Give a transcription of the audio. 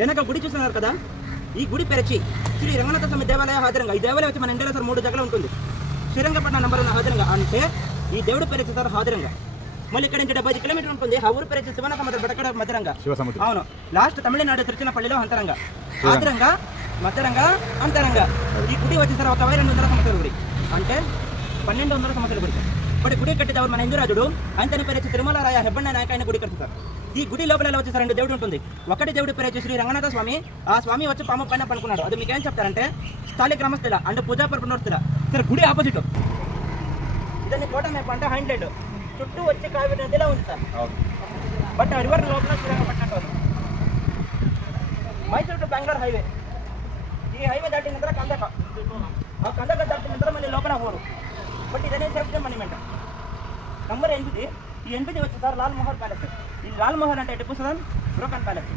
వెనక గుడి చూస్తున్నారు కదా, ఈ గుడి పెరచి శ్రీ రంగనాథ స్వామి దేవాలయ హాజరంగా. ఈ దేవాలయం వచ్చి మన ఇండియాలో సార్ 3 జగలు ఉంటుంది. శ్రీరంగపట్నం నెంబర్ ఉన్న హాజరంగా అంటే ఈ దేవుడు పెరచి సార్ హాజరంగా. మళ్ళీ ఇక్కడ నుంచి 70 కిలోమీటర్లు ఉంటుంది. ఆ ఊరు పెరచి శివన సముద్రం బెటకడ మధ్యరంగా. అవును, లాస్ట్ తమిళనాడు తిరుచినపల్లిలో అంతరంగా. హాజరంగా మధ్యరంగా అంతరంగా. ఈ గుడి వచ్చి సార్ 1200 సంవత్సరాల గుడి, అంటే 1200 సంవత్సరాల గుడి. ఇప్పుడు గుడి కట్టినవారు మన హిందూరాజుడు అంతని పేరు వచ్చి తిరుమల రాయ హెబ్బన్న నాయక ఆయన గుడి కట్టారు. ఈ గుడి లోపల వచ్చి 2 దేవుడు ఉంటుంది. ఒకటి దేవుడి పేరు వచ్చి శ్రీ రంగనాథ స్వామి. ఆ స్వామి వచ్చి పాము పైన పనుకున్నాడు. అది మీకు ఏం చెప్తారంటే స్థాళీ గ్రామస్తుల అంటే పూజా పరపనోస్తుల. సరే, గుడి ఆపోజిట్ ఇదని కోట మేప అంటే హైండ్లైడ్ చుట్టూ వచ్చి కావేరి నదిలా ఉంది సార్. బట్ రివర్ లోపల శ్రీరంగపట్నం మైసూరు టు బెంగళూరు హైవే. ఈ హైవే దాటిన తర్వాత కందక, ఆ కందక దాటిన తర్వాత మళ్ళీ లోపల పోరు. బట్ ఇదనే సేఫ్టీ మాన్యుమెంట్. నంబర్ 8. ఈ 8 వచ్చి సార్ లాల్ మోహర్ ప్యాలెస్. ఈ లాల్ మోహర్ అంటే టిప్పు సుల్తాన్ బ్రోకన్ ప్యాలెస్.